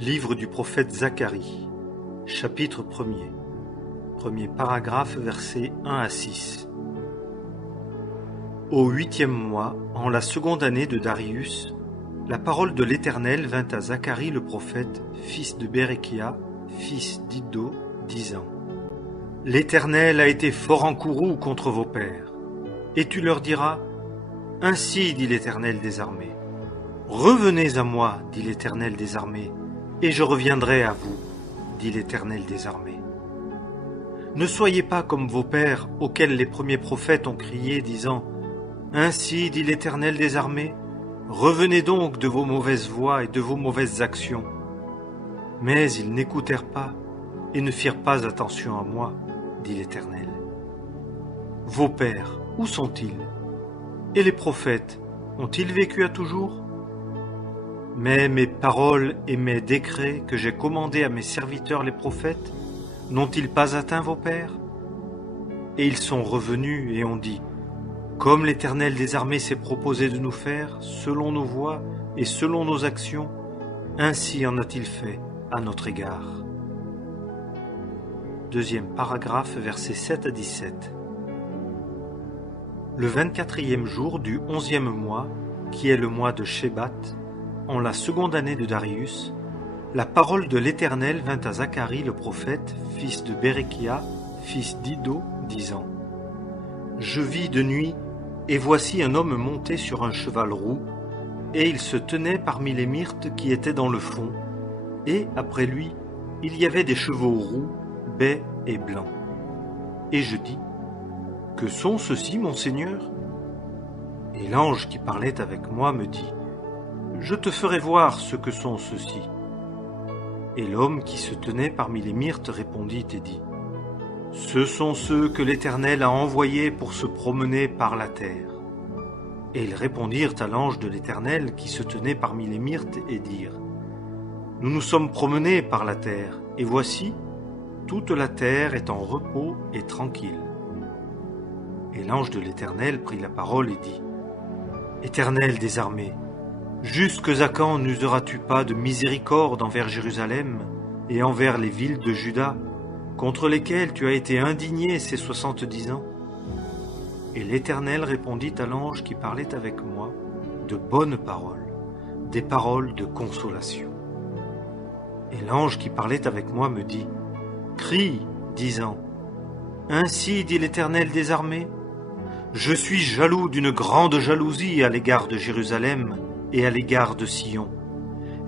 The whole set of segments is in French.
Livre du prophète Zacharie, chapitre 1er, premier paragraphe, versets 1 à 6. Au 8e mois, en la seconde année de Darius, la parole de l'Éternel vint à Zacharie le prophète, fils de Bérekia, fils d'Iddo, disant : L'Éternel a été fort en courroux contre vos pères. Et tu leur diras : Ainsi dit l'Éternel des armées. Revenez à moi, dit l'Éternel des armées, et je reviendrai à vous, dit l'Éternel des armées. Ne soyez pas comme vos pères, auxquels les premiers prophètes ont crié, disant : Ainsi dit l'Éternel des armées, revenez donc de vos mauvaises voies et de vos mauvaises actions. Mais ils n'écoutèrent pas et ne firent pas attention à moi, dit l'Éternel. Vos pères, où sont-ils? Et les prophètes, ont-ils vécu à toujours? Mais mes paroles et mes décrets que j'ai commandés à mes serviteurs les prophètes, n'ont-ils pas atteint vos pères? Et ils sont revenus et ont dit : Comme l'Éternel des armées s'est proposé de nous faire, selon nos voies et selon nos actions, ainsi en a-t-il fait à notre égard. Deuxième paragraphe, versets 7 à 17. Le 24e jour du 11e mois, qui est le mois de Shebat, en la seconde année de Darius, la parole de l'Éternel vint à Zacharie le prophète, fils de Bérekia, fils d'Iddo, disant : Je vis de nuit, et voici un homme monté sur un cheval roux, et il se tenait parmi les myrtes qui étaient dans le fond, et après lui, il y avait des chevaux roux, bais et blancs. Et je dis : Que sont ceux-ci, mon Seigneur ? Et l'ange qui parlait avec moi me dit : Je te ferai voir ce que sont ceux-ci. Et l'homme qui se tenait parmi les myrtes répondit et dit : Ce sont ceux que l'Éternel a envoyés pour se promener par la terre. Et ils répondirent à l'ange de l'Éternel qui se tenait parmi les myrtes et dirent : Nous nous sommes promenés par la terre, et voici, toute la terre est en repos et tranquille. Et l'ange de l'Éternel prit la parole et dit : Éternel des armées, jusque à quand n'useras-tu pas de miséricorde envers Jérusalem et envers les villes de Juda, contre lesquelles tu as été indigné ces 70 ans ? Et l'Éternel répondit à l'ange qui parlait avec moi de bonnes paroles, des paroles de consolation. Et l'ange qui parlait avec moi me dit : Crie, disant : Ainsi dit l'Éternel des armées, je suis jaloux d'une grande jalousie à l'égard de Jérusalem et à l'égard de Sion,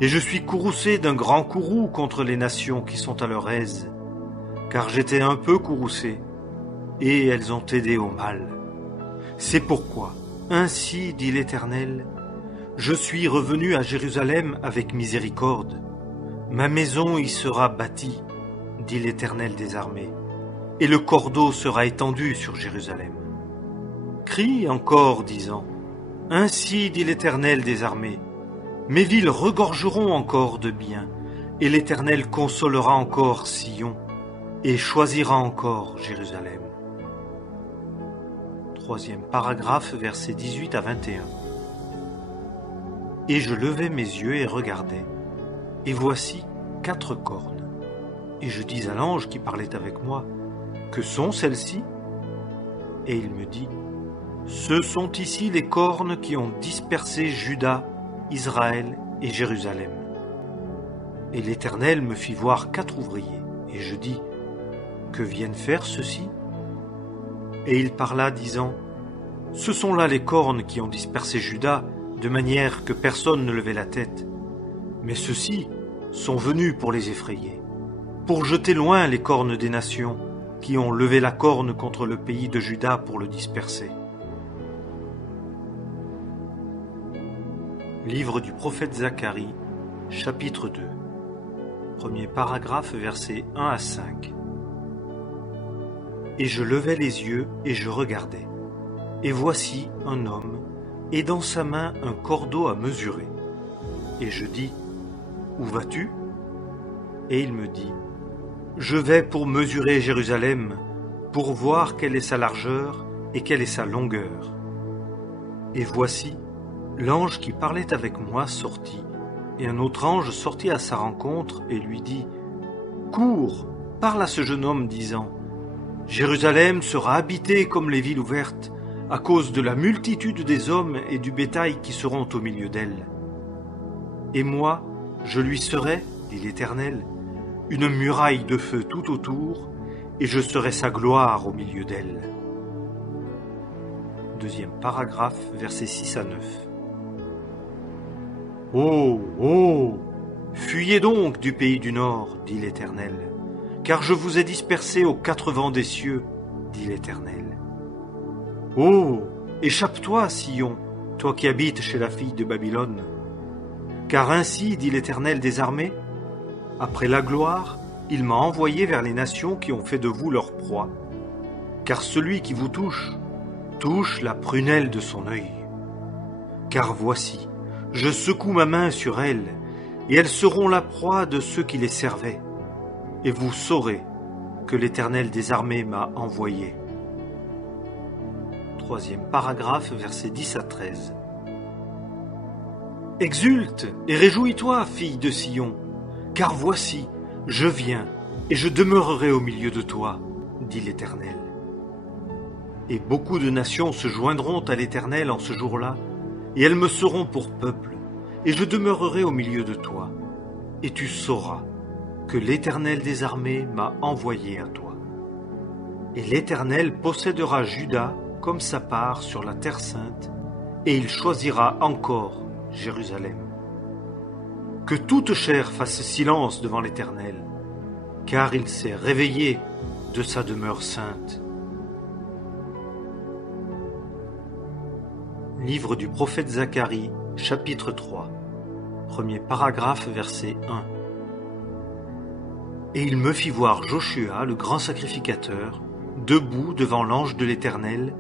et je suis courroucé d'un grand courroux contre les nations qui sont à leur aise, car j'étais un peu courroucé, et elles ont aidé au mal. C'est pourquoi, ainsi dit l'Éternel, je suis revenu à Jérusalem avec miséricorde. Ma maison y sera bâtie, dit l'Éternel des armées, et le cordeau sera étendu sur Jérusalem. Crie encore, disant : Ainsi dit l'Éternel des armées, mes villes regorgeront encore de biens, et l'Éternel consolera encore Sion, et choisira encore Jérusalem. Troisième paragraphe, versets 18 à 21. Et je levai mes yeux et regardai, et voici 4 cornes. Et je dis à l'ange qui parlait avec moi : Que sont celles-ci ? Et il me dit : Ce sont ici les cornes qui ont dispersé Juda, Israël et Jérusalem. Et l'Éternel me fit voir 4 ouvriers, et je dis : Que viennent faire ceux-ci ? Et il parla, disant : Ce sont là les cornes qui ont dispersé Juda, de manière que personne ne levait la tête. Mais ceux-ci sont venus pour les effrayer, pour jeter loin les cornes des nations, qui ont levé la corne contre le pays de Juda pour le disperser. Livre du prophète Zacharie, chapitre 2. Premier paragraphe, versets 1 à 5. Et je levai les yeux et je regardai. Et voici un homme, et dans sa main un cordeau à mesurer. Et je dis : Où vas-tu ? Et il me dit : Je vais pour mesurer Jérusalem, pour voir quelle est sa largeur et quelle est sa longueur. Et voici, l'ange qui parlait avec moi sortit, Et un autre ange sortit à sa rencontre et lui dit : « Cours, parle à ce jeune homme, disant : Jérusalem sera habitée comme les villes ouvertes, à cause de la multitude des hommes et du bétail qui seront au milieu d'elle. Et moi, je lui serai, dit l'Éternel, une muraille de feu tout autour, et je serai sa gloire au milieu d'elle. » Deuxième paragraphe, versets 6 à 9. « Oh, oh, fuyez donc du pays du Nord, dit l'Éternel, car je vous ai dispersés aux quatre vents des cieux, dit l'Éternel. Oh, échappe-toi, Sion, toi qui habites chez la fille de Babylone. Car ainsi, dit l'Éternel des armées, après la gloire, il m'a envoyé vers les nations qui ont fait de vous leur proie. Car celui qui vous touche, touche la prunelle de son œil. Car voici, je secoue ma main sur elles, et elles seront la proie de ceux qui les servaient. Et vous saurez que l'Éternel des armées m'a envoyé. Troisième paragraphe, versets 10 à 13. Exulte et réjouis-toi, fille de Sion, car voici, je viens, et je demeurerai au milieu de toi, dit l'Éternel. Et beaucoup de nations se joindront à l'Éternel en ce jour-là, et elles me seront pour peuple, et je demeurerai au milieu de toi, et tu sauras que l'Éternel des armées m'a envoyé à toi. Et l'Éternel possédera Juda comme sa part sur la terre sainte, et il choisira encore Jérusalem. Que toute chair fasse silence devant l'Éternel, car il s'est réveillé de sa demeure sainte. Livre du prophète Zacharie, chapitre 3, premier paragraphe, verset 1. Et il me fit voir Joshua, le grand sacrificateur, debout devant l'ange de l'Éternel,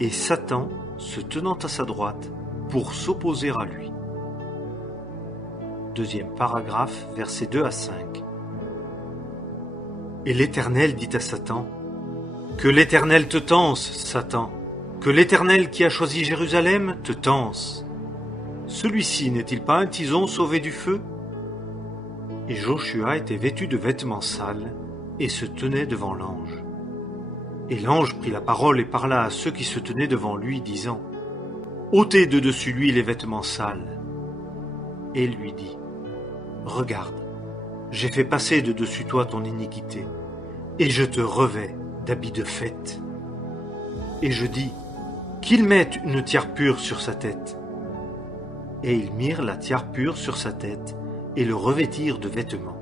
et Satan se tenant à sa droite pour s'opposer à lui. Deuxième paragraphe, versets 2 à 5. Et l'Éternel dit à Satan : Que l'Éternel te tanse, Satan, que l'Éternel qui a choisi Jérusalem te tanse. Celui-ci n'est-il pas un tison sauvé du feu ? Et Joshua était vêtu de vêtements sales et se tenait devant l'ange. Et l'ange prit la parole et parla à ceux qui se tenaient devant lui, disant : Ôtez de dessus lui les vêtements sales. Et il lui dit : Regarde, j'ai fait passer de dessus toi ton iniquité, et je te revêts d'habits de fête. Et je dis : Qu'il mette une tiare pure sur sa tête. Et ils mirent la tiare pure sur sa tête, et le revêtirent de vêtements.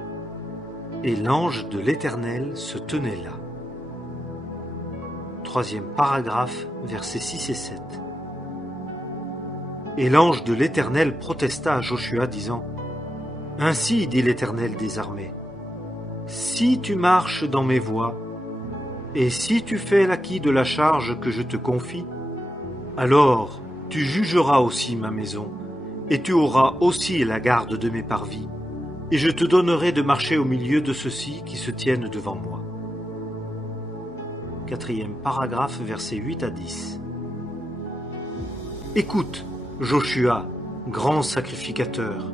Et l'ange de l'Éternel se tenait là. Troisième paragraphe, versets 6 et 7. Et l'ange de l'Éternel protesta à Joshua, disant : Ainsi dit l'Éternel des armées, si tu marches dans mes voies, et si tu fais l'acquit de la charge que je te confie, alors tu jugeras aussi ma maison, et tu auras aussi la garde de mes parvis, et je te donnerai de marcher au milieu de ceux-ci qui se tiennent devant moi. Quatrième paragraphe, versets 8 à 10. Écoute, Joshua, grand sacrificateur,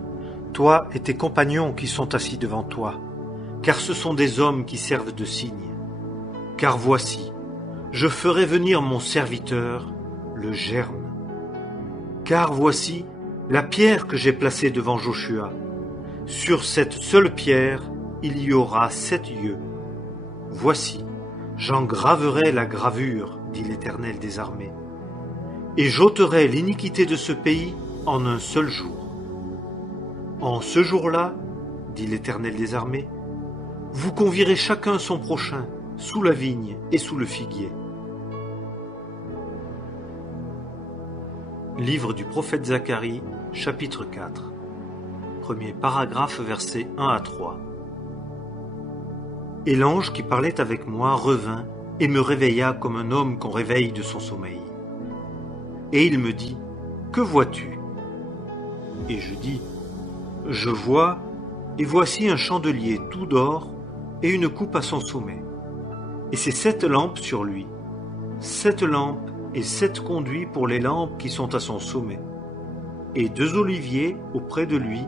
toi et tes compagnons qui sont assis devant toi, car ce sont des hommes qui servent de signe. Car voici, je ferai venir mon serviteur, le germe. Car voici la pierre que j'ai placée devant Joshua. Sur cette seule pierre, il y aura 7 yeux. Voici, j'en graverai la gravure, dit l'Éternel des armées, et j'ôterai l'iniquité de ce pays en un seul jour. En ce jour-là, dit l'Éternel des armées, vous convierez chacun son prochain, sous la vigne et sous le figuier. Livre du prophète Zacharie, chapitre 4. Premier paragraphe, versets 1 à 3. Et l'ange qui parlait avec moi revint et me réveilla comme un homme qu'on réveille de son sommeil. Et il me dit : Que vois-tu ? Et je dis : Je vois, et voici un chandelier tout d'or et une coupe à son sommet. Et ses 7 lampes sur lui, 7 lampes et 7 conduits pour les lampes qui sont à son sommet, et 2 oliviers auprès de lui,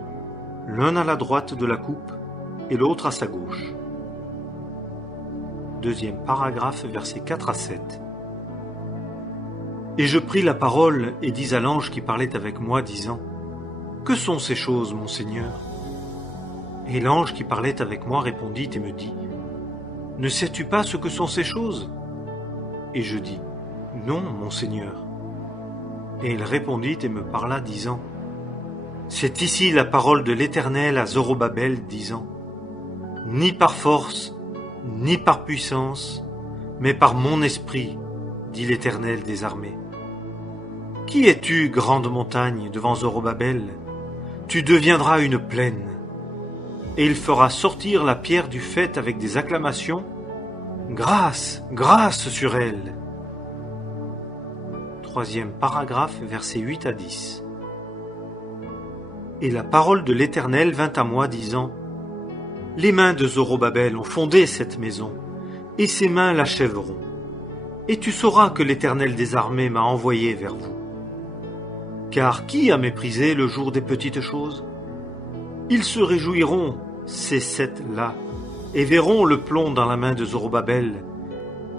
l'un à la droite de la coupe et l'autre à sa gauche. Deuxième paragraphe, versets 4 à 7. Et je pris la parole et dis à l'ange qui parlait avec moi, disant : Que sont ces choses, mon Seigneur ? Et l'ange qui parlait avec moi répondit et me dit : Ne sais-tu pas ce que sont ces choses ? Et je dis : Non, mon Seigneur. Et il répondit et me parla, disant : C'est ici la parole de l'Éternel à Zorobabel, disant : Ni par force, ni par puissance, mais par mon esprit, dit l'Éternel des armées. Qui es-tu, grande montagne, devant Zorobabel ? Tu deviendras une plaine. Et il fera sortir la pierre du faîte avec des acclamations. Grâce, grâce sur elle. Troisième paragraphe, versets 8 à 10. Et la parole de l'Éternel vint à moi, disant : Les mains de Zorobabel ont fondé cette maison, et ses mains l'achèveront. Et tu sauras que l'Éternel des armées m'a envoyé vers vous. Car qui a méprisé le jour des petites choses ? Ils se réjouiront, ces sept-là, et verront le plomb dans la main de Zorobabel.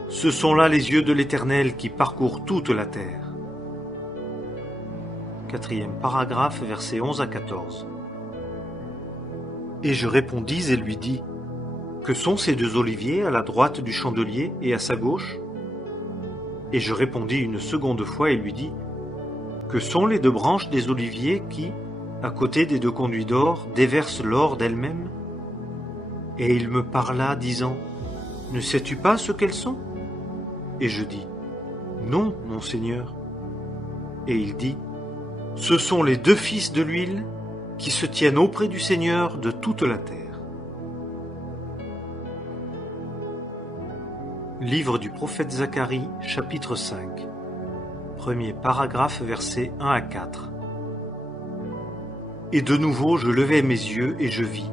Ce sont là les yeux de l'Éternel qui parcourent toute la terre. Quatrième paragraphe, versets 11 à 14. Et je répondis et lui dis : Que sont ces deux oliviers à la droite du chandelier et à sa gauche ? Et je répondis une seconde fois et lui dis : Que sont les deux branches des oliviers qui, à côté des deux conduits d'or, déversent l'or d'elles-mêmes ? Et il me parla, disant : Ne sais-tu pas ce qu'elles sont ? Et je dis : Non, mon Seigneur. Et il dit : Ce sont les deux fils de l'huile qui se tiennent auprès du Seigneur de toute la terre. Livre du prophète Zacharie, chapitre 5. Premier paragraphe, versets 1 à 4. Et de nouveau je levai mes yeux et je vis,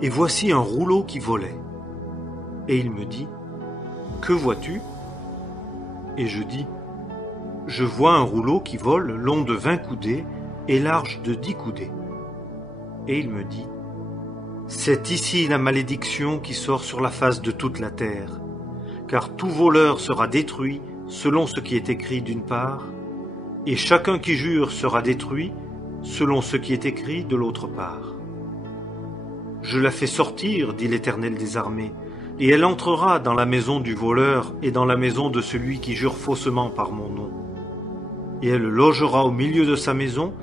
et voici un rouleau qui volait. Et il me dit : Que vois-tu ? Et je dis : Je vois un rouleau qui vole long de 20 coudées et large de 10 coudées. Et il me dit : C'est ici la malédiction qui sort sur la face de toute la terre, car tout voleur sera détruit selon ce qui est écrit d'une part, et chacun qui jure sera détruit selon ce qui est écrit de l'autre part. Je la fais sortir, dit l'Éternel des armées, et elle entrera dans la maison du voleur et dans la maison de celui qui jure faussement par mon nom. Et elle logera au milieu de sa maison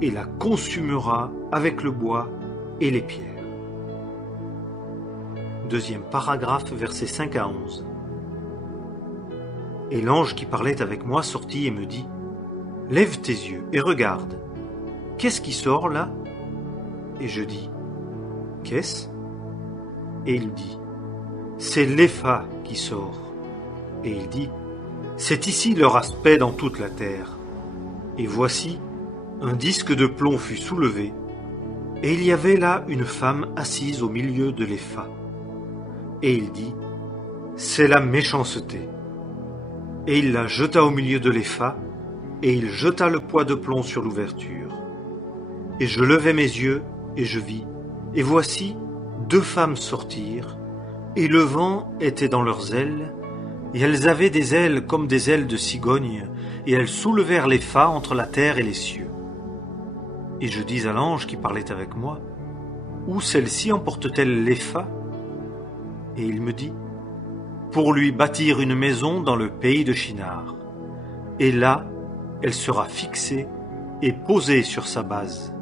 et la consumera avec le bois et les pierres. Deuxième paragraphe, versets 5 à 11. Et l'ange qui parlait avec moi sortit et me dit : Lève tes yeux et regarde. Qu'est-ce qui sort là ? Et je dis : Qu'est-ce ? Et il dit : C'est l'épha qui sort. Et il dit : C'est ici leur aspect dans toute la terre. Et voici, un disque de plomb fut soulevé, et il y avait là une femme assise au milieu de l'épha. Et il dit : C'est la méchanceté. Et il la jeta au milieu de l'épha, et il jeta le poids de plomb sur l'ouverture. Et je levai mes yeux, et je vis, et voici, deux femmes sortirent, et le vent était dans leurs ailes, et elles avaient des ailes comme des ailes de cigogne, et elles soulevèrent l'épha entre la terre et les cieux. Et je dis à l'ange qui parlait avec moi : Où celle-ci emporte-t-elle l'épha ? Et il me dit : Pour lui bâtir une maison dans le pays de Shinar. Et là, elle sera fixée et posée sur sa base.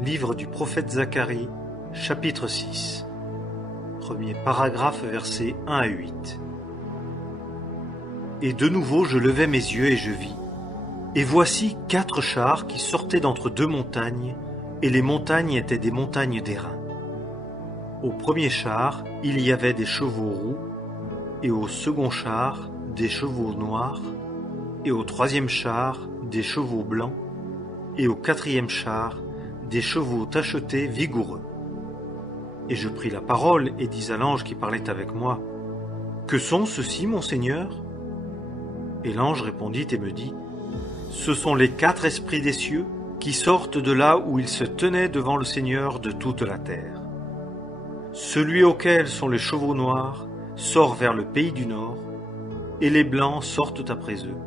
Livre du prophète Zacharie, chapitre 6. Premier paragraphe, versets 1 à 8. Et de nouveau je levai mes yeux et je vis, et voici 4 chars qui sortaient d'entre 2 montagnes, et les montagnes étaient des montagnes d'airain. Au premier char, il y avait des chevaux roux, et au second char, des chevaux noirs, et au troisième char, des chevaux blancs, et au quatrième char, des chevaux tachetés vigoureux. Et je pris la parole et dis à l'ange qui parlait avec moi : Que sont ceux-ci, mon Seigneur ? Et l'ange répondit et me dit : Ce sont les 4 esprits des cieux qui sortent de là où ils se tenaient devant le Seigneur de toute la terre. Celui auquel sont les chevaux noirs sort vers le pays du nord, et les blancs sortent après eux.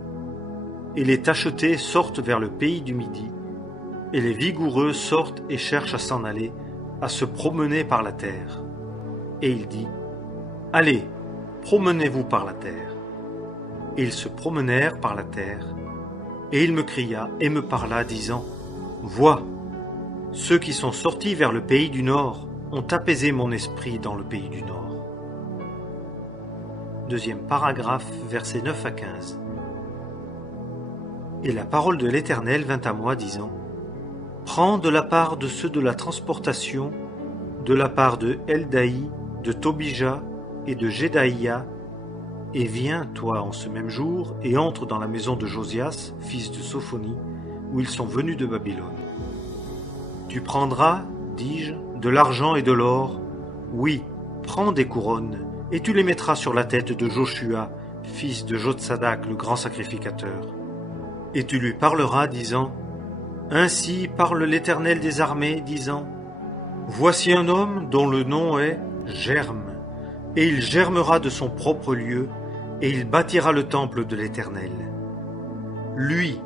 Et les tachetés sortent vers le pays du midi, et les vigoureux sortent et cherchent à s'en aller, à se promener par la terre. Et il dit, « Allez, promenez-vous par la terre. » Et ils se promenèrent par la terre, et il me cria et me parla, disant, « Vois, ceux qui sont sortis vers le pays du nord ont apaisé mon esprit dans le pays du nord. » Deuxième paragraphe, versets 9 à 15. Et la parole de l'Éternel vint à moi, disant, « Prends de la part de ceux de la transportation, de la part de Eldaï, de Tobija et de Jedaïa, et viens, toi, en ce même jour, et entre dans la maison de Josias, fils de Sophonie, où ils sont venus de Babylone. Tu prendras, dis-je, de l'argent et de l'or, oui, prends des couronnes, et tu les mettras sur la tête de Joshua, fils de Jotsadak, le grand sacrificateur. Et tu lui parleras, disant, « Ainsi parle l'Éternel des armées, disant, Voici un homme dont le nom est Germe, et il germera de son propre lieu, et il bâtira le temple de l'Éternel. Lui,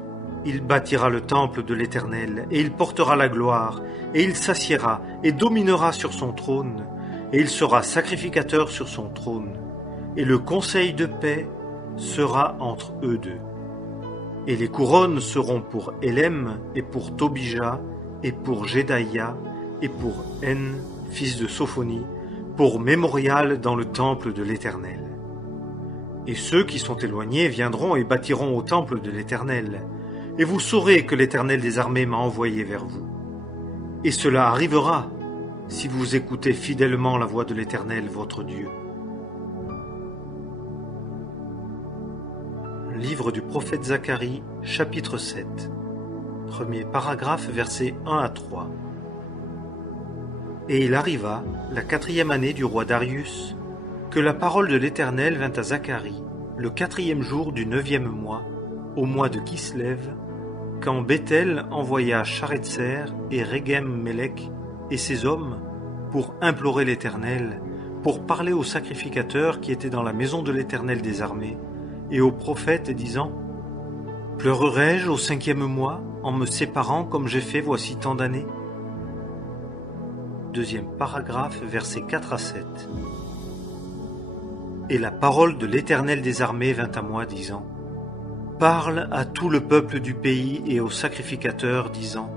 il bâtira le temple de l'Éternel, et il portera la gloire, et il s'assiera, et dominera sur son trône, et il sera sacrificateur sur son trône, et le conseil de paix sera entre eux deux. Et les couronnes seront pour Élem, et pour Tobija, et pour Jedaïa, et pour En, fils de Sophonie, pour mémorial dans le temple de l'Éternel. Et ceux qui sont éloignés viendront et bâtiront au temple de l'Éternel, et vous saurez que l'Éternel des armées m'a envoyé vers vous. Et cela arrivera, si vous écoutez fidèlement la voix de l'Éternel, votre Dieu. » Livre du prophète Zacharie, chapitre 7. Premier paragraphe, versets 1 à 3. Et il arriva, la 4e année du roi Darius, que la parole de l'Éternel vint à Zacharie, le 4e jour du 9e mois, au mois de Kislev, quand Béthel envoya Charetser et Régem-Mélec et ses hommes pour implorer l'Éternel, pour parler aux sacrificateurs qui étaient dans la maison de l'Éternel des armées, et aux prophètes, disant, « Pleurerai-je au 5e mois, en me séparant comme j'ai fait voici tant d'années ?» Deuxième paragraphe, versets 4 à 7. Et la parole de l'Éternel des armées vint à moi, disant, « Parle à tout le peuple du pays et aux sacrificateurs, disant,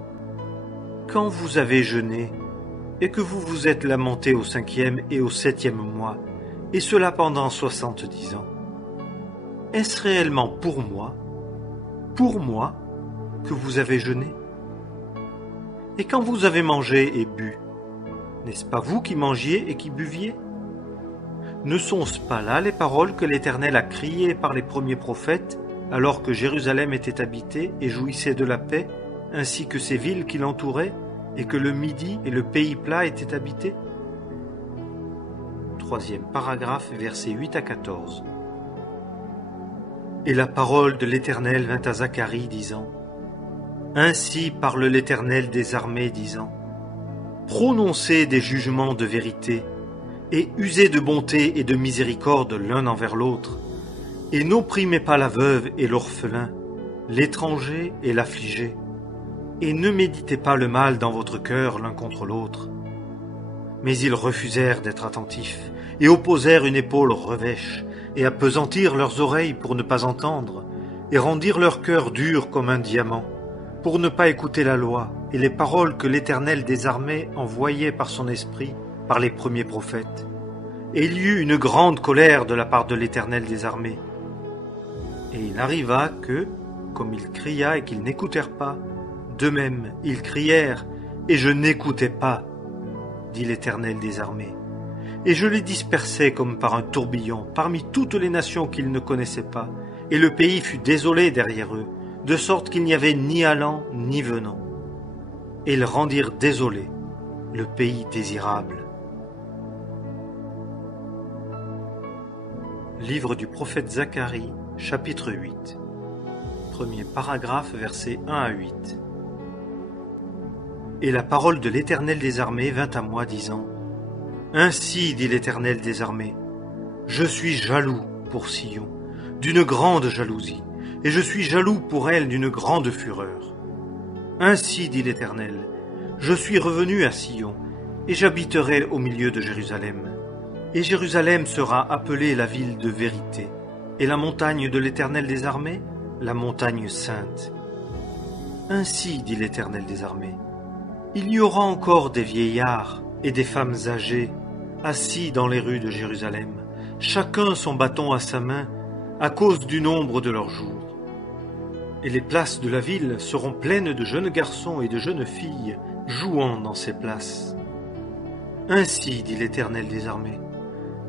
« Quand vous avez jeûné, et que vous vous êtes lamenté au 5e et au 7e mois, et cela pendant 70 ans, est-ce réellement pour moi, que vous avez jeûné? Et quand vous avez mangé et bu, n'est-ce pas vous qui mangiez et qui buviez? Ne sont-ce pas là les paroles que l'Éternel a criées par les premiers prophètes, alors que Jérusalem était habitée et jouissait de la paix, ainsi que ces villes qui l'entouraient, et que le Midi et le pays plat étaient habités? Troisième paragraphe, versets 8 à 14. Et la parole de l'Éternel vint à Zacharie, disant, « Ainsi parle l'Éternel des armées, disant, « Prononcez des jugements de vérité, et usez de bonté et de miséricorde l'un envers l'autre, et n'opprimez pas la veuve et l'orphelin, l'étranger et l'affligé, et ne méditez pas le mal dans votre cœur l'un contre l'autre. » Mais ils refusèrent d'être attentifs, et opposèrent une épaule revêche, et appesantirent leurs oreilles pour ne pas entendre, et rendirent leur cœur dur comme un diamant, pour ne pas écouter la loi et les paroles que l'Éternel des armées envoyait par son esprit, par les premiers prophètes. Et il y eut une grande colère de la part de l'Éternel des armées. Et il arriva que, comme il cria et qu'ils n'écoutèrent pas, d'eux-mêmes ils crièrent, et je n'écoutais pas, dit l'Éternel des armées. Et je les dispersai comme par un tourbillon parmi toutes les nations qu'ils ne connaissaient pas, et le pays fut désolé derrière eux, de sorte qu'il n'y avait ni allant ni venant. Et ils rendirent désolé le pays désirable. Livre du prophète Zacharie, chapitre 8. Premier paragraphe, versets 1 à 8. Et la parole de l'Éternel des armées vint à moi, disant : Ainsi dit l'Éternel des armées, je suis jaloux pour Sion, d'une grande jalousie, et je suis jaloux pour elle d'une grande fureur. Ainsi dit l'Éternel, je suis revenu à Sion, et j'habiterai au milieu de Jérusalem. Et Jérusalem sera appelée la ville de vérité, et la montagne de l'Éternel des armées, la montagne sainte. Ainsi dit l'Éternel des armées, il y aura encore des vieillards et des femmes âgées, assis dans les rues de Jérusalem, chacun son bâton à sa main, à cause du nombre de leurs jours. Et les places de la ville seront pleines de jeunes garçons et de jeunes filles, jouant dans ces places. Ainsi dit l'Éternel des armées,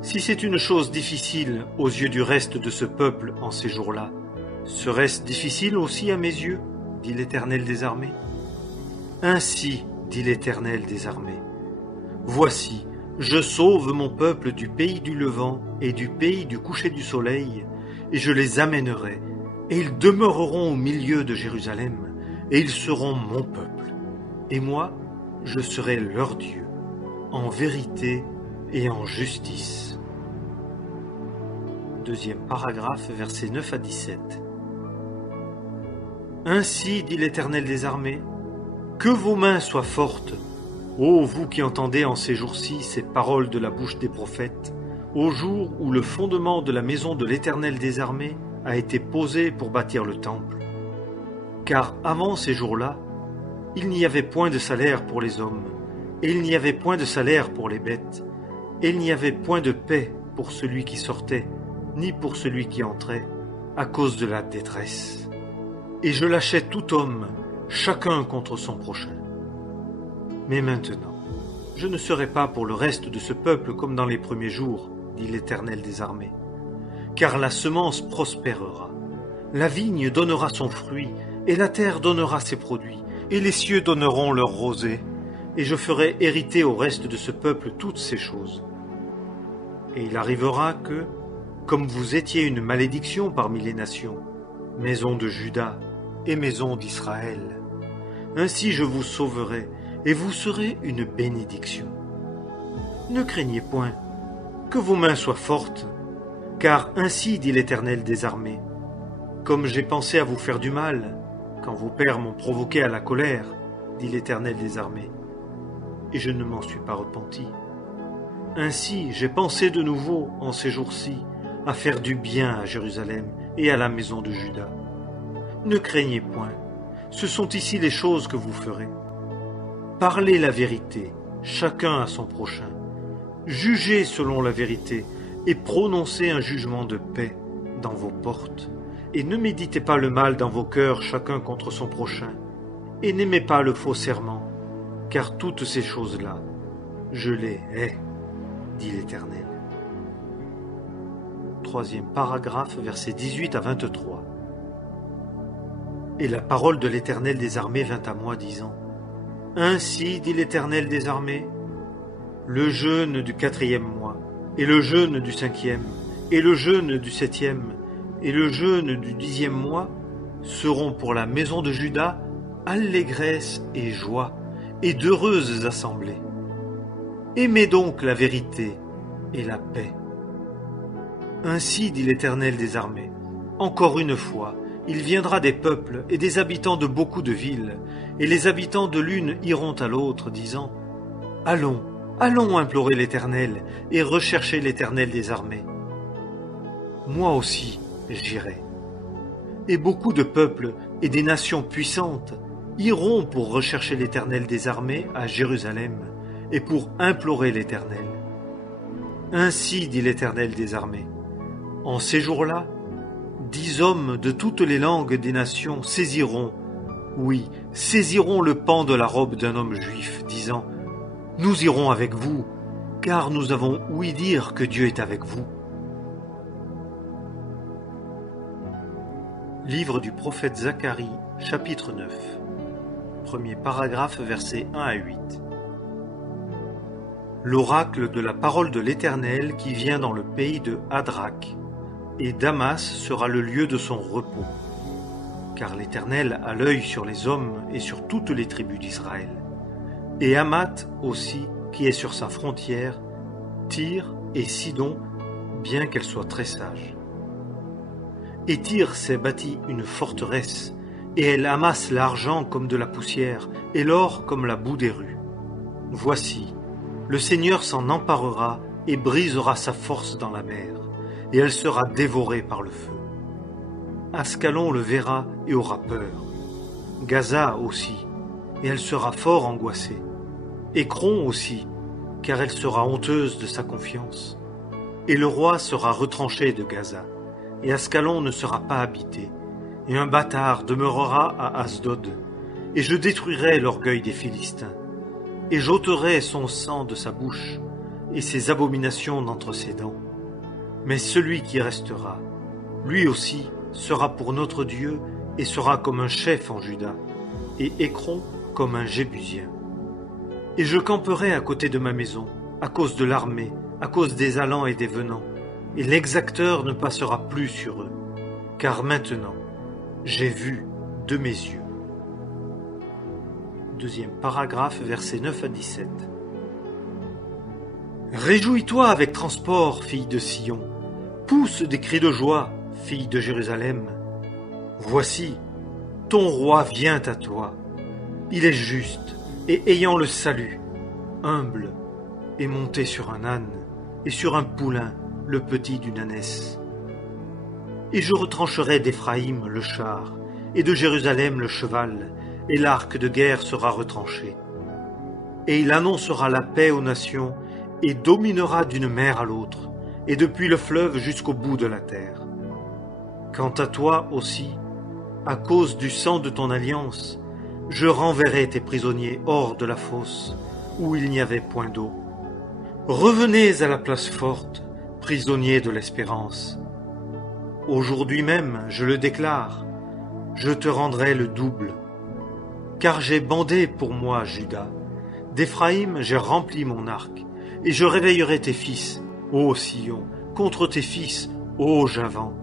si c'est une chose difficile aux yeux du reste de ce peuple en ces jours-là, serait-ce difficile aussi à mes yeux, dit l'Éternel des armées? Ainsi dit l'Éternel des armées, voici, je sauve mon peuple du pays du levant et du pays du coucher du soleil, et je les amènerai, et ils demeureront au milieu de Jérusalem, et ils seront mon peuple. Et moi, je serai leur Dieu, en vérité et en justice. Deuxième paragraphe, versets 9 à 17. Ainsi dit l'Éternel des armées, que vos mains soient fortes, ô vous qui entendez en ces jours-ci ces paroles de la bouche des prophètes, au jour où le fondement de la maison de l'Éternel des armées a été posé pour bâtir le temple. Car avant ces jours-là, il n'y avait point de salaire pour les hommes, et il n'y avait point de salaire pour les bêtes, et il n'y avait point de paix pour celui qui sortait, ni pour celui qui entrait, à cause de la détresse. Et je lâchais tout homme, chacun contre son prochain. Mais maintenant, je ne serai pas pour le reste de ce peuple comme dans les premiers jours, dit l'Éternel des armées. Car la semence prospérera, la vigne donnera son fruit, et la terre donnera ses produits, et les cieux donneront leur rosée, et je ferai hériter au reste de ce peuple toutes ces choses. Et il arrivera que, comme vous étiez une malédiction parmi les nations, maison de Juda et maison d'Israël, ainsi je vous sauverai, et vous serez une bénédiction. Ne craignez point, que vos mains soient fortes, car ainsi dit l'Éternel des armées, comme j'ai pensé à vous faire du mal, quand vos pères m'ont provoqué à la colère, dit l'Éternel des armées, et je ne m'en suis pas repenti. Ainsi j'ai pensé de nouveau, en ces jours-ci, à faire du bien à Jérusalem et à la maison de Juda. Ne craignez point, ce sont ici les choses que vous ferez. Parlez la vérité, chacun à son prochain. Jugez selon la vérité et prononcez un jugement de paix dans vos portes. Et ne méditez pas le mal dans vos cœurs chacun contre son prochain. Et n'aimez pas le faux serment, car toutes ces choses-là, je les hais, dit l'Éternel. Troisième paragraphe, versets 18 à 23. Et la parole de l'Éternel des armées vint à moi, disant : Ainsi dit l'Éternel des armées, le jeûne du 4e mois, et le jeûne du 5e, et le jeûne du 7e, et le jeûne du 10e mois seront pour la maison de Juda allégresse et joie, et d'heureuses assemblées. Aimez donc la vérité et la paix. Ainsi dit l'Éternel des armées, encore une fois, il viendra des peuples et des habitants de beaucoup de villes, et les habitants de l'une iront à l'autre, disant : Allons, allons implorer l'Éternel et rechercher l'Éternel des armées. Moi aussi, j'irai. Et beaucoup de peuples et des nations puissantes iront pour rechercher l'Éternel des armées à Jérusalem et pour implorer l'Éternel. Ainsi dit l'Éternel des armées, en ces jours-là, 10 hommes de toutes les langues des nations saisiront, oui, saisiront le pan de la robe d'un homme juif, disant : Nous irons avec vous, car nous avons ouï dire que Dieu est avec vous. Livre du prophète Zacharie, chapitre 9. Premier paragraphe, versets 1 à 8. L'oracle de la parole de l'Éternel qui vient dans le pays de Hadrach, et Damas sera le lieu de son repos. car l'Éternel a l'œil sur les hommes et sur toutes les tribus d'Israël. Et Hamath aussi, qui est sur sa frontière, Tyr et Sidon, bien qu'elle soit très sage. Et Tyr s'est bâti une forteresse, et elle amasse l'argent comme de la poussière, et l'or comme la boue des rues. Voici, le Seigneur s'en emparera et brisera sa force dans la mer, et elle sera dévorée par le feu. Ascalon le verra et aura peur. Gaza aussi, et elle sera fort angoissée. Écron aussi, car elle sera honteuse de sa confiance. Et le roi sera retranché de Gaza, et Ascalon ne sera pas habité, et un bâtard demeurera à Asdod, et je détruirai l'orgueil des Philistins, et j'ôterai son sang de sa bouche, et ses abominations d'entre ses dents. Mais celui qui restera, lui aussi, sera pour notre Dieu, et sera comme un chef en Juda, et Écron comme un Jébusien. Et je camperai à côté de ma maison, à cause de l'armée, à cause des allants et des venants, et l'exacteur ne passera plus sur eux, car maintenant, j'ai vu de mes yeux. Deuxième paragraphe, versets 9 à 17. Réjouis-toi avec transport, fille de Sion, pousse des cris de joie, fille de Jérusalem. Voici, ton roi vient à toi. Il est juste et ayant le salut, humble et monté sur un âne et sur un poulain, le petit d'une ânesse. Et je retrancherai d'Éphraïm le char et de Jérusalem le cheval, et l'arc de guerre sera retranché. Et il annoncera la paix aux nations et dominera d'une mer à l'autre, et depuis le fleuve jusqu'au bout de la terre. Quant à toi aussi, à cause du sang de ton alliance, je renverrai tes prisonniers hors de la fosse, où il n'y avait point d'eau. Revenez à la place forte, prisonniers de l'espérance. Aujourd'hui même, je le déclare, je te rendrai le double. Car j'ai bandé pour moi, Juda. D'Éphraïm, j'ai rempli mon arc, et je réveillerai tes fils, ô Sion, contre tes fils, ô Javan,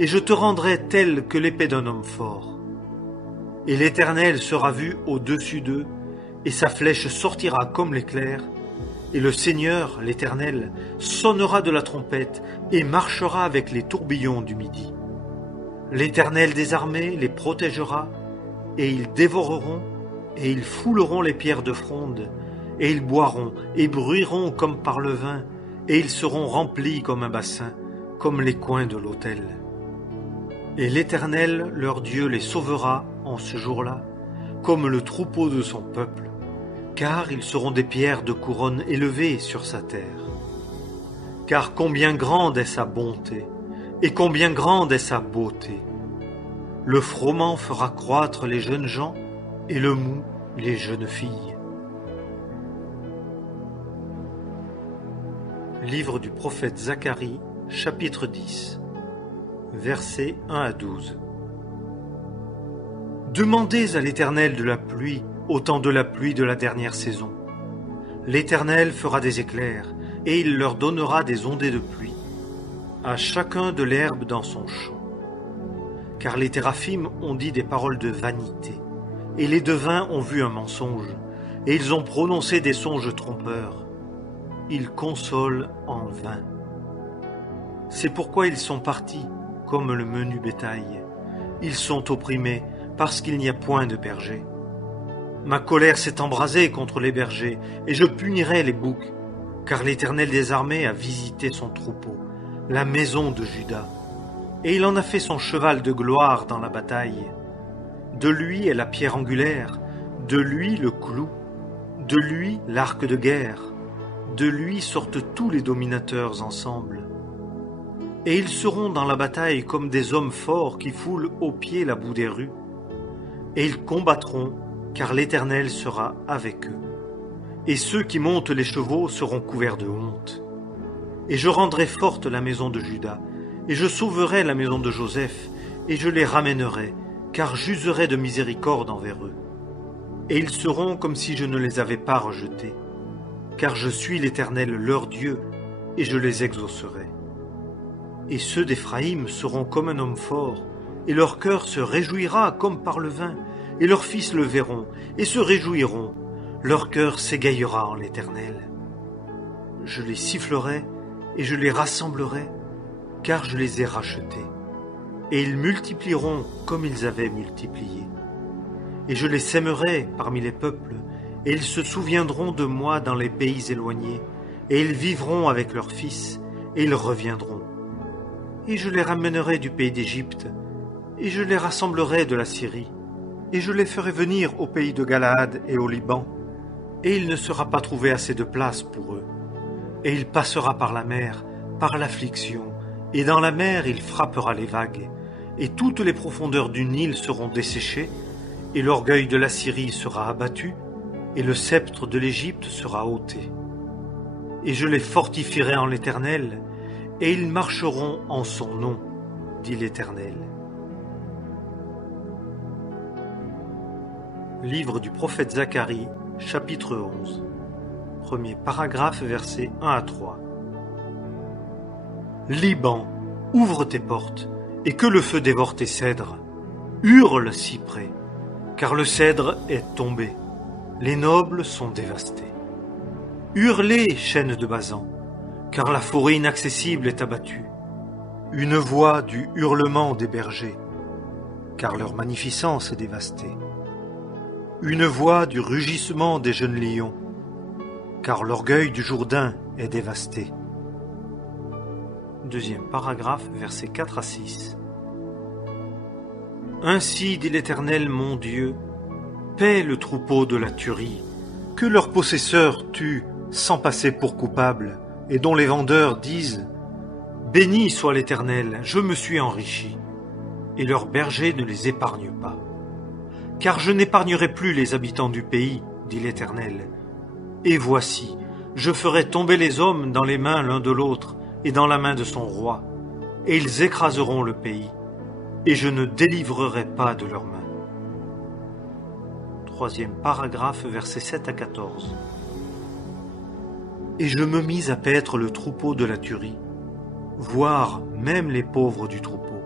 et je te rendrai tel que l'épée d'un homme fort. Et l'Éternel sera vu au-dessus d'eux, et sa flèche sortira comme l'éclair, et le Seigneur, l'Éternel, sonnera de la trompette, et marchera avec les tourbillons du midi. L'Éternel des armées les protégera, et ils dévoreront, et ils fouleront les pierres de fronde, et ils boiront, et bruiront comme par le vin, et ils seront remplis comme un bassin, comme les coins de l'autel. Et l'Éternel, leur Dieu, les sauvera en ce jour-là, comme le troupeau de son peuple, car ils seront des pierres de couronne élevées sur sa terre. Car combien grande est sa bonté, et combien grande est sa beauté. Le froment fera croître les jeunes gens, et le mou les jeunes filles. Livre du prophète Zacharie, chapitre 10, versets 1 à 12. Demandez à l'Éternel de la pluie, au temps de la pluie de la dernière saison. L'Éternel fera des éclairs, et il leur donnera des ondées de pluie, à chacun de l'herbe dans son champ. Car les téraphim ont dit des paroles de vanité, et les devins ont vu un mensonge, et ils ont prononcé des songes trompeurs. Ils consolent en vain. C'est pourquoi ils sont partis, comme le menu bétail. Ils sont opprimés, parce qu'il n'y a point de berger. Ma colère s'est embrasée contre les bergers, et je punirai les boucs, car l'Éternel des armées a visité son troupeau, la maison de Juda, et il en a fait son cheval de gloire dans la bataille. De lui est la pierre angulaire, de lui le clou, de lui l'arc de guerre, de lui sortent tous les dominateurs ensemble. Et ils seront dans la bataille comme des hommes forts qui foulent aux pieds la boue des rues. Et ils combattront, car l'Éternel sera avec eux. Et ceux qui montent les chevaux seront couverts de honte. Et je rendrai forte la maison de Juda, et je sauverai la maison de Joseph, et je les ramènerai, car j'userai de miséricorde envers eux. Et ils seront comme si je ne les avais pas rejetés, car je suis l'Éternel leur Dieu, et je les exaucerai. Et ceux d'Éphraïm seront comme un homme fort, et leur cœur se réjouira comme par le vin, et leurs fils le verront, et se réjouiront. Leur cœur s'égayera en l'Éternel. Je les sifflerai, et je les rassemblerai, car je les ai rachetés. Et ils multiplieront comme ils avaient multiplié. Et je les sèmerai parmi les peuples, et ils se souviendront de moi dans les pays éloignés, et ils vivront avec leurs fils, et ils reviendront. Et je les ramènerai du pays d'Égypte, et je les rassemblerai de la Syrie, et je les ferai venir au pays de Galaad et au Liban, et il ne sera pas trouvé assez de place pour eux. Et il passera par la mer, par l'affliction, et dans la mer il frappera les vagues, et toutes les profondeurs du Nil seront desséchées, et l'orgueil de la Syrie sera abattu, et le sceptre de l'Égypte sera ôté. Et je les fortifierai en l'Éternel, et ils marcheront en son nom, dit l'Éternel. Livre du prophète Zacharie, chapitre 11. Premier paragraphe, versets 1 à 3. Liban, ouvre tes portes, et que le feu dévore tes cèdres. Hurle, cyprès, car le cèdre est tombé, les nobles sont dévastés. Hurlez, chêne de Basan, car la forêt inaccessible est abattue. Une voix du hurlement des bergers, car leur magnificence est dévastée. Une voix du rugissement des jeunes lions, car l'orgueil du Jourdain est dévasté. Deuxième paragraphe, versets 4 à 6. Ainsi dit l'Éternel mon Dieu, paie le troupeau de la tuerie, que leurs possesseurs tuent sans passer pour coupables, et dont les vendeurs disent « Béni soit l'Éternel, je me suis enrichi », et leurs bergers ne les épargnent pas. Car je n'épargnerai plus les habitants du pays, dit l'Éternel. Et voici, je ferai tomber les hommes dans les mains l'un de l'autre et dans la main de son roi, et ils écraseront le pays, et je ne délivrerai pas de leurs mains. Troisième paragraphe, versets 7 à 14. Et je me mis à paître le troupeau de la tuerie, voire même les pauvres du troupeau.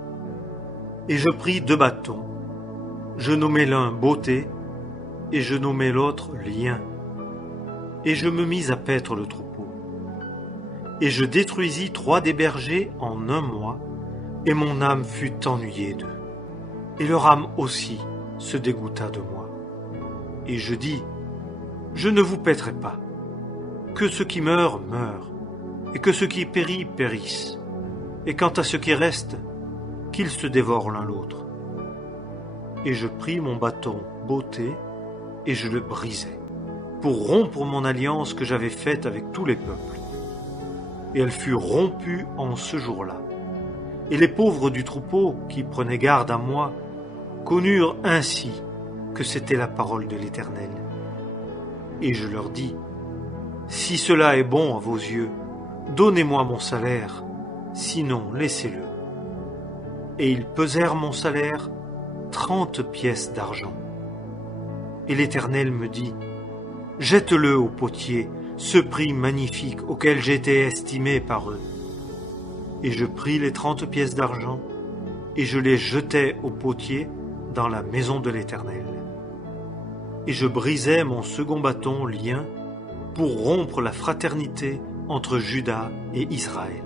Et je pris 2 bâtons. Je nommai l'un beauté, et je nommai l'autre lien. Et je me mis à paître le troupeau. Et je détruisis 3 des bergers en 1 mois, et mon âme fut ennuyée d'eux. Et leur âme aussi se dégoûta de moi. Et je dis, je ne vous paîtrai pas. Que ce qui meurt, meure, et que ce qui périt, périsse. Et quant à ce qui reste, qu'ils se dévorent l'un l'autre. Et je pris mon bâton beauté, et je le brisai, pour rompre mon alliance que j'avais faite avec tous les peuples. Et elle fut rompue en ce jour-là. Et les pauvres du troupeau, qui prenaient garde à moi, connurent ainsi que c'était la parole de l'Éternel. Et je leur dis, si cela est bon à vos yeux, donnez-moi mon salaire, sinon laissez-le. Et ils pesèrent mon salaire 30 pièces d'argent. Et l'Éternel me dit, jette-le au potier, ce prix magnifique auquel j'étais estimé par eux. Et je pris les 30 pièces d'argent, et je les jetai au potier dans la maison de l'Éternel. Et je brisai mon second bâton lien pour rompre la fraternité entre Juda et Israël.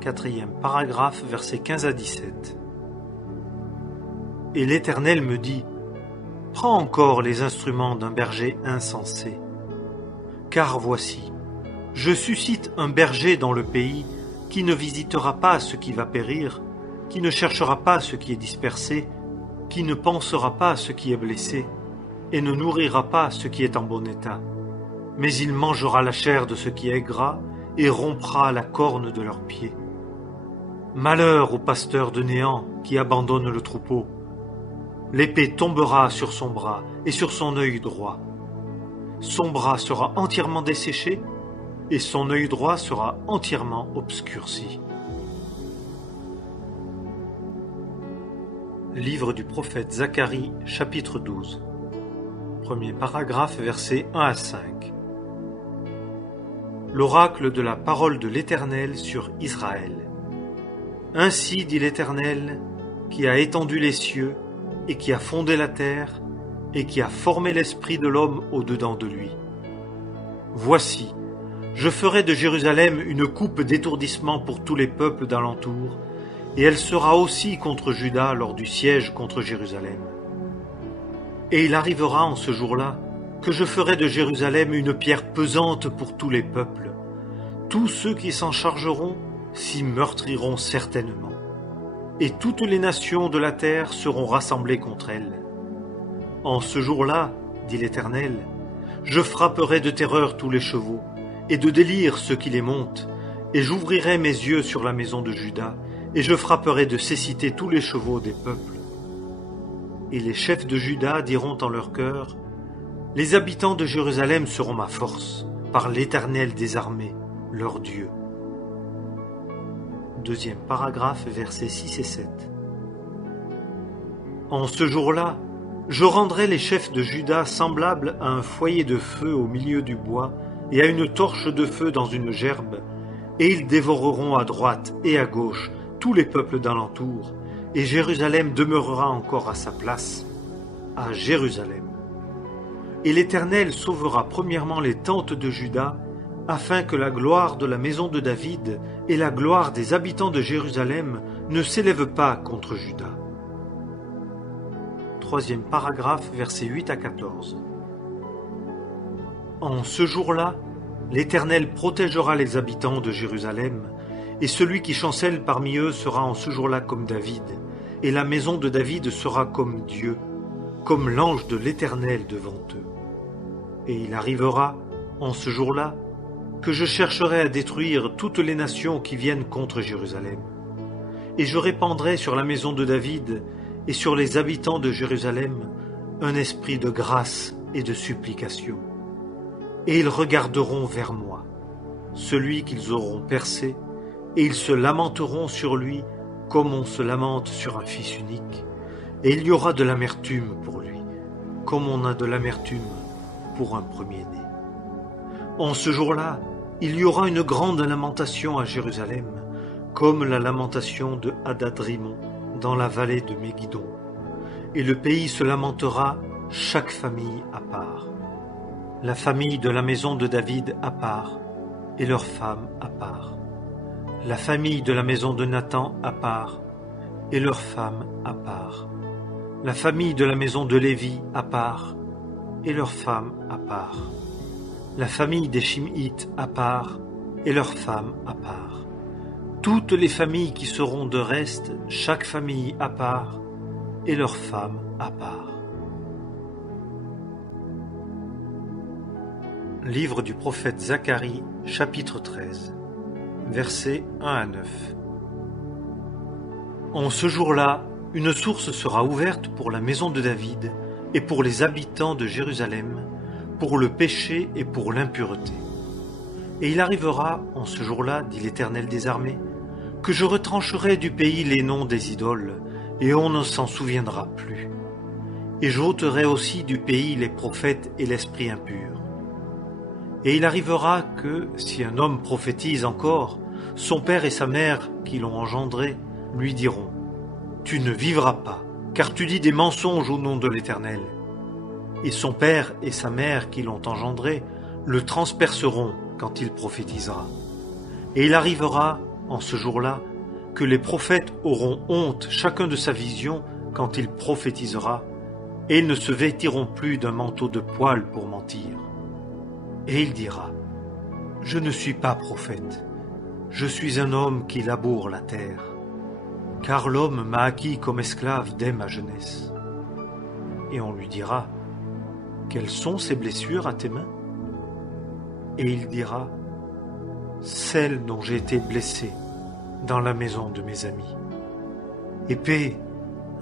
Quatrième paragraphe, versets 15 à 17. Et l'Éternel me dit, prends encore les instruments d'un berger insensé. Car voici, je suscite un berger dans le pays qui ne visitera pas ce qui va périr, qui ne cherchera pas ce qui est dispersé, qui ne pensera pas ce qui est blessé, et ne nourrira pas ce qui est en bon état. Mais il mangera la chair de ce qui est gras, et rompra la corne de leurs pieds. Malheur au pasteur de néant qui abandonne le troupeau. L'épée tombera sur son bras et sur son œil droit. Son bras sera entièrement desséché, et son œil droit sera entièrement obscurci. Livre du prophète Zacharie, chapitre 12. Premier paragraphe, versets 1 à 5. L'oracle de la parole de l'Éternel sur Israël. Ainsi dit l'Éternel, qui a étendu les cieux, et qui a fondé la terre, et qui a formé l'esprit de l'homme au-dedans de lui. Voici, je ferai de Jérusalem une coupe d'étourdissement pour tous les peuples d'alentour, et elle sera aussi contre Juda lors du siège contre Jérusalem. Et il arrivera en ce jour-là que je ferai de Jérusalem une pierre pesante pour tous les peuples. Tous ceux qui s'en chargeront s'y meurtriront certainement. Et toutes les nations de la terre seront rassemblées contre elle. En ce jour-là, dit l'Éternel, je frapperai de terreur tous les chevaux, et de délire ceux qui les montent, et j'ouvrirai mes yeux sur la maison de Juda, et je frapperai de cécité tous les chevaux des peuples. Et les chefs de Juda diront en leur cœur, les habitants de Jérusalem seront ma force, par l'Éternel des armées, leur Dieu. Deuxième paragraphe, versets 6 et 7. En ce jour-là, je rendrai les chefs de Juda semblables à un foyer de feu au milieu du bois et à une torche de feu dans une gerbe, et ils dévoreront à droite et à gauche tous les peuples d'alentour, et Jérusalem demeurera encore à sa place, à Jérusalem. Et l'Éternel sauvera premièrement les tentes de Juda, afin que la gloire de la maison de David et la gloire des habitants de Jérusalem ne s'élèvent pas contre Juda. Troisième paragraphe, versets 8 à 14. En ce jour-là, l'Éternel protégera les habitants de Jérusalem, et celui qui chancelle parmi eux sera en ce jour-là comme David, et la maison de David sera comme Dieu, comme l'ange de l'Éternel devant eux. Et il arrivera, en ce jour-là, que je chercherai à détruire toutes les nations qui viennent contre Jérusalem. Et je répandrai sur la maison de David et sur les habitants de Jérusalem un esprit de grâce et de supplication. Et ils regarderont vers moi, celui qu'ils auront percé, et ils se lamenteront sur lui comme on se lamente sur un fils unique. Et il y aura de l'amertume pour lui, comme on a de l'amertume pour un premier-né. En ce jour-là, il y aura une grande lamentation à Jérusalem, comme la lamentation de Hadad-Rimon dans la vallée de Mégidon. Et le pays se lamentera, chaque famille à part. La famille de la maison de David à part, et leurs femmes à part. La famille de la maison de Nathan à part, et leurs femmes à part. La famille de la maison de Lévi à part, et leurs femmes à part. La famille des Shimhites à part, et leurs femmes à part. Toutes les familles qui seront de reste, chaque famille à part, et leurs femmes à part. Livre du prophète Zacharie, chapitre 13, versets 1 à 9. En ce jour-là, une source sera ouverte pour la maison de David et pour les habitants de Jérusalem, pour le péché et pour l'impureté. Et il arrivera, en ce jour-là, dit l'Éternel des armées, que je retrancherai du pays les noms des idoles, et on ne s'en souviendra plus. Et j'ôterai aussi du pays les prophètes et l'esprit impur. Et il arrivera que, si un homme prophétise encore, son père et sa mère, qui l'ont engendré, lui diront « Tu ne vivras pas, car tu dis des mensonges au nom de l'Éternel. » Et son père et sa mère qui l'ont engendré le transperceront quand il prophétisera. Et il arrivera, en ce jour-là, que les prophètes auront honte chacun de sa vision quand il prophétisera, et ils ne se vêtiront plus d'un manteau de poil pour mentir. Et il dira, « Je ne suis pas prophète, je suis un homme qui laboure la terre, car l'homme m'a acquis comme esclave dès ma jeunesse. » Et on lui dira, « Quelles sont ces blessures à tes mains ?» Et il dira, « Celles dont j'ai été blessé dans la maison de mes amis. » Épée,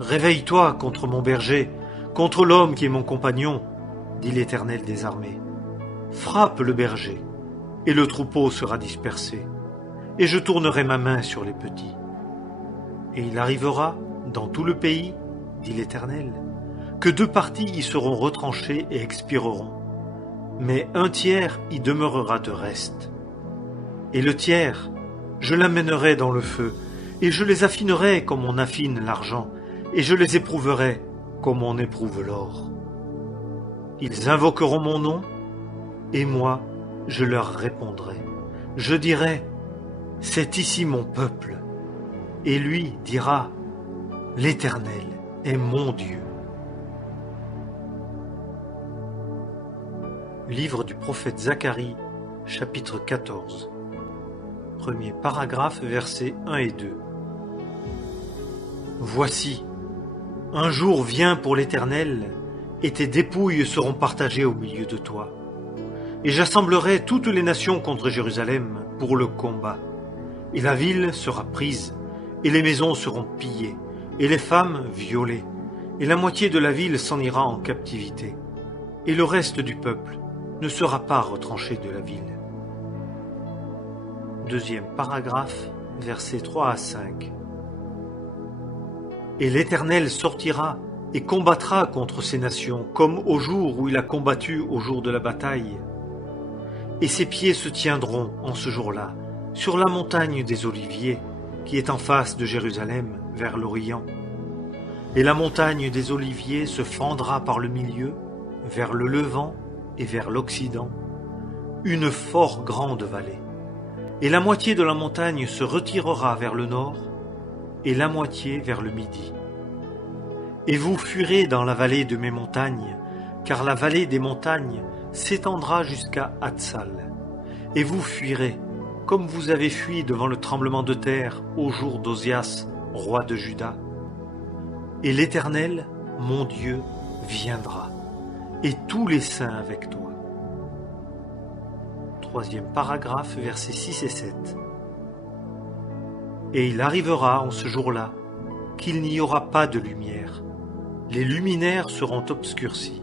réveille-toi contre mon berger, contre l'homme qui est mon compagnon, dit l'Éternel des armées. Frappe le berger, et le troupeau sera dispersé, et je tournerai ma main sur les petits. Et il arrivera, dans tout le pays, dit l'Éternel, que 2 parties y seront retranchées et expireront, mais 1/3 y demeurera de reste. Et le tiers, je l'amènerai dans le feu, Et je les affinerai comme on affine l'argent, et je les éprouverai comme on éprouve l'or. Ils invoqueront mon nom, et moi, je leur répondrai. Je dirai, c'est ici mon peuple. Et lui dira, l'Éternel est mon Dieu. Livre du prophète Zacharie, chapitre 14. Premier paragraphe, versets 1 et 2. Voici, un jour vient pour l'Éternel, et tes dépouilles seront partagées au milieu de toi. Et j'assemblerai toutes les nations contre Jérusalem pour le combat. Et la ville sera prise, et les maisons seront pillées, et les femmes violées, et la moitié de la ville s'en ira en captivité, et le reste du peuple ne sera pas retranché de la ville. Deuxième paragraphe, versets 3 à 5. Et l'Éternel sortira et combattra contre ces nations, comme au jour où il a combattu au jour de la bataille. Et ses pieds se tiendront en ce jour-là, sur la montagne des Oliviers, qui est en face de Jérusalem, vers l'Orient. Et la montagne des Oliviers se fendra par le milieu, vers le levant et vers l'Occident, une fort grande vallée. Et la moitié de la montagne se retirera vers le nord, et la moitié vers le midi. Et vous fuirez dans la vallée de mes montagnes, car la vallée des montagnes s'étendra jusqu'à Hatzal. Et vous fuirez, comme vous avez fui devant le tremblement de terre au jour d'Osias, roi de Juda. Et l'Éternel, mon Dieu, viendra, et tous les saints avec toi. Troisième paragraphe, versets 6 et 7. Et il arrivera en ce jour-là qu'il n'y aura pas de lumière. Les luminaires seront obscurcis.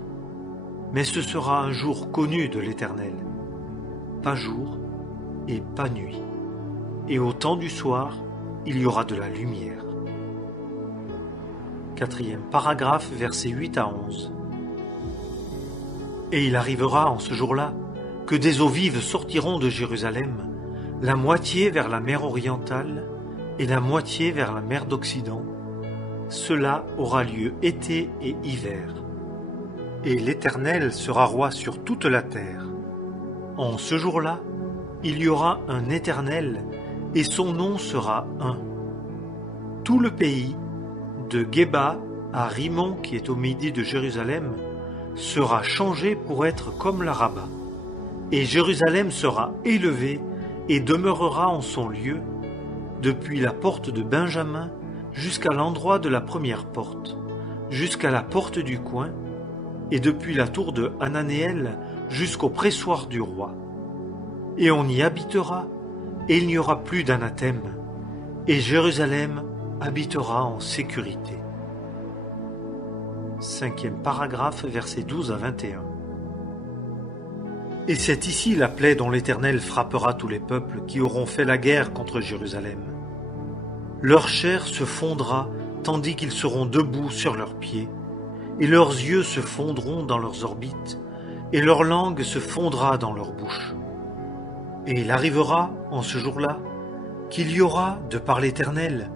Mais ce sera un jour connu de l'Éternel. Pas jour et pas nuit. Et au temps du soir, il y aura de la lumière. Quatrième paragraphe, versets 8 à 11. Et il arrivera en ce jour-là que des eaux vives sortiront de Jérusalem, la moitié vers la mer orientale et la moitié vers la mer d'Occident. Cela aura lieu été et hiver. Et l'Éternel sera roi sur toute la terre. En ce jour-là, il y aura un Éternel, et son nom sera un. Tout le pays, de Géba à Rimon qui est au midi de Jérusalem, sera changé pour être comme la Rabba. Et Jérusalem sera élevée et demeurera en son lieu, depuis la porte de Benjamin jusqu'à l'endroit de la première porte, jusqu'à la porte du coin, et depuis la tour de Hananéel jusqu'au pressoir du roi. Et on y habitera, et il n'y aura plus d'anathème, et Jérusalem habitera en sécurité. Cinquième paragraphe, versets 12 à 21. Et c'est ici la plaie dont l'Éternel frappera tous les peuples qui auront fait la guerre contre Jérusalem. Leur chair se fondra tandis qu'ils seront debout sur leurs pieds, et leurs yeux se fondront dans leurs orbites, et leur langue se fondra dans leur bouche. Et il arrivera, en ce jour-là, qu'il y aura, de par l'Éternel,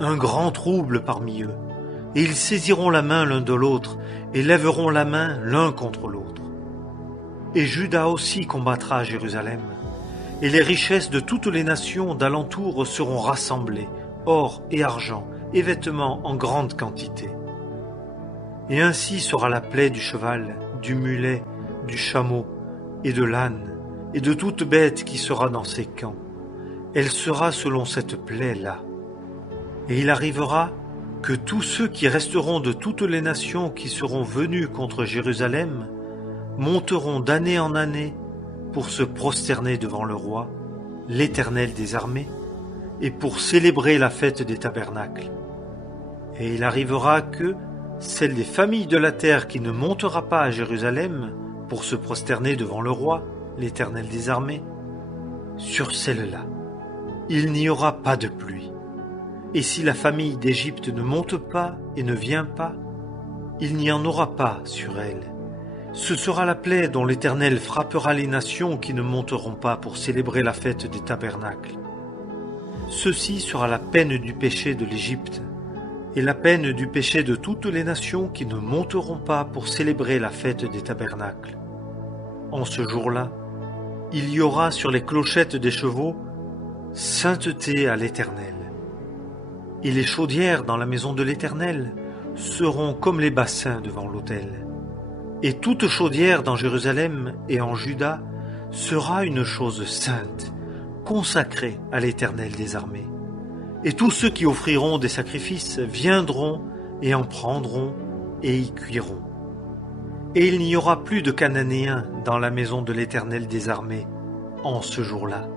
un grand trouble parmi eux, et ils saisiront la main l'un de l'autre, et lèveront la main l'un contre l'autre. Et Juda aussi combattra Jérusalem, et les richesses de toutes les nations d'alentour seront rassemblées, or et argent, et vêtements en grande quantité. Et ainsi sera la plaie du cheval, du mulet, du chameau, et de l'âne, et de toute bête qui sera dans ces camps. Elle sera selon cette plaie-là. Et il arrivera que tous ceux qui resteront de toutes les nations qui seront venus contre Jérusalem monteront d'année en année pour se prosterner devant le roi, l'Éternel des armées, et pour célébrer la fête des tabernacles. Et il arrivera que celle des familles de la terre qui ne montera pas à Jérusalem pour se prosterner devant le roi, l'Éternel des armées, sur celle-là, il n'y aura pas de pluie. Et si la famille d'Égypte ne monte pas et ne vient pas, il n'y en aura pas sur elle. Ce sera la plaie dont l'Éternel frappera les nations qui ne monteront pas pour célébrer la fête des tabernacles. Ceci sera la peine du péché de l'Égypte, et la peine du péché de toutes les nations qui ne monteront pas pour célébrer la fête des tabernacles. En ce jour-là, il y aura sur les clochettes des chevaux « Sainteté à l'Éternel ». Et les chaudières dans la maison de l'Éternel seront comme les bassins devant l'autel. Et toute chaudière dans Jérusalem et en Juda sera une chose sainte, consacrée à l'Éternel des armées. Et tous ceux qui offriront des sacrifices viendront et en prendront et y cuiront. Et il n'y aura plus de Cananéens dans la maison de l'Éternel des armées en ce jour-là.